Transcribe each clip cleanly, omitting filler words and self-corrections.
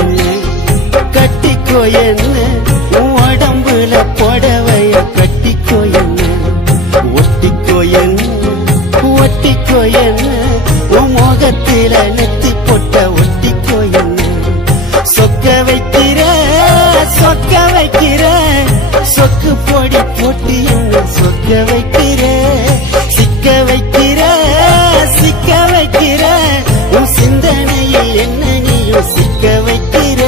என்ன கட்டிக்கோ என்ன உன் உடம்புல புடவைய கட்டிக்கோ என்ன ஒட்டிக்கோ என்ன ஒட்டிக்கோ என்ன உன் முகத்தில நெத்தி பொட்ட ஒட்டிக்கோ என்ன சொக்க வைக்கிற சொக்கு பொடி போட்டு என்ன சொக்க வைக்கிற சிக்க வைக்கிற உன் சிந்தனையில் என்ன நீயும் சிக்க வைக்கிற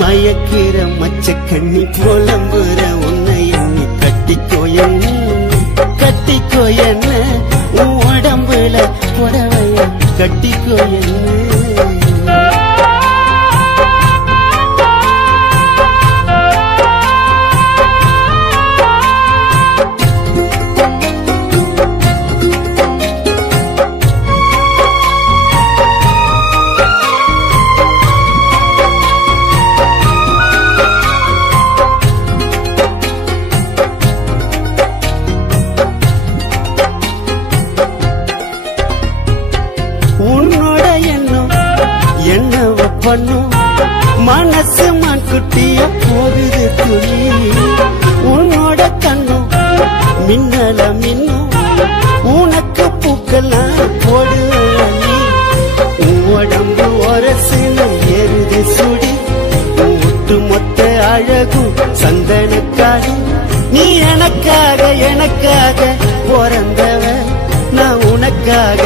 மயக்கிற மச்ச கண்ணி புலம்புற உன்னை எண்ணி கட்டிக்கோ என்ன உன் உடம்புல புடவைய கட்டிக்கோ என்ன மனசு மான்குட்டிய போகுது துளி உன்னோட கண்ணும் மின்னல மின்னும் உனக்கு பூக்கெல்லாம் போடுவீ உடம்பு ஒரசில ஏறுது சுடி ஒட்டு மொத்த அழகும் சந்தனக்காடு நீ எனக்காக பிறந்தவ நான் உனக்காக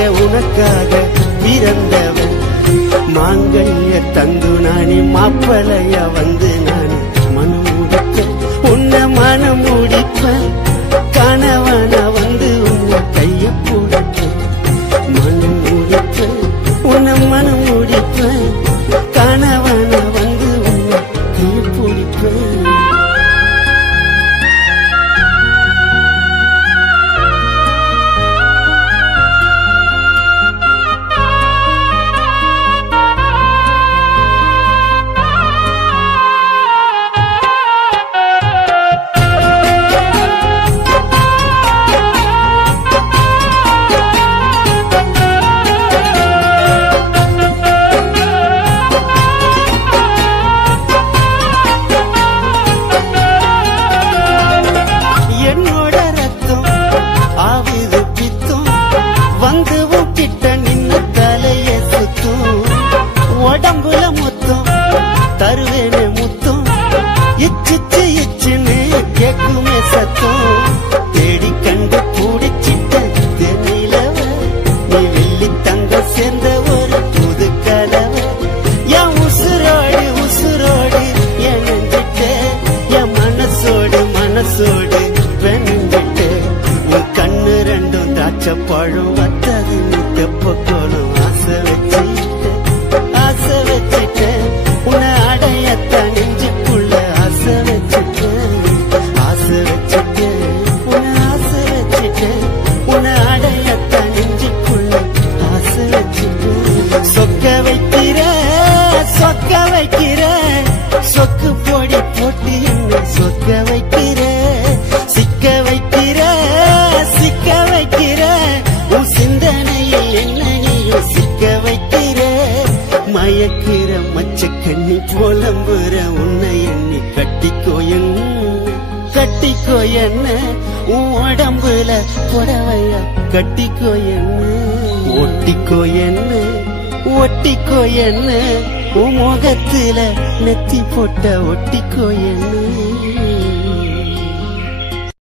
பிறந்தவன் மாங்கல்ய தந்து நானே மாப்பளையா வந்து நானே மனம் முடிப்ப உன்னை மனம் முடிப்ப கணவன வந்து உன்னை கைய பிடிப்ப மனம் முடிப்ப உன்னை மனம் முடிப்ப கணவன வந்து உன்னை கைய பிடிப்ப உடம்புல மொத்தம் தருவேனே முத்தம் இச்சுன்னு கேக்குமே சத்தம் தேடி கண்டு பூடிச்சிட்ட தென்னிலவ நீ வெள்ளி தங்க சேர்ந்த ஒரு புது கலவை என் உசுரோடு என் நெஞ்சிட்ட என் மனசோடு வெஞ்சிட்ட உன் கண்ணு ரெண்டும் திராட்சை பழம் வத்தது தெப்பக்கோளும் ஆசை வச்சுட்டேன் உன்னை அடையத்தான் நெஞ்சுக்குள்ள ஆசை வச்சுட்டேன் உன்னை அடையத்தான் நெஞ்சுக்குள்ள ஆசை வச்சுட்டேன் சொக்க வைக்கிற சொக்கு பொடி போட்டு என்ன சொக்க வைக்கிற சிக்க வைக்கிற உன் சிந்தனையில் என்ன நீயும் சிக்க வைக்கிற மயக்கிற மச்ச கண்ணி புலம்புற உன்னை எண்ணி கட்டிக்கோ என்ன உன் உடம்புல புடவைய கட்டிக்கோ என்ன ஒட்டிக்கோ என்ன உன் முகத்துல நெத்தி போட்ட ஒட்டிக்கோ என்ன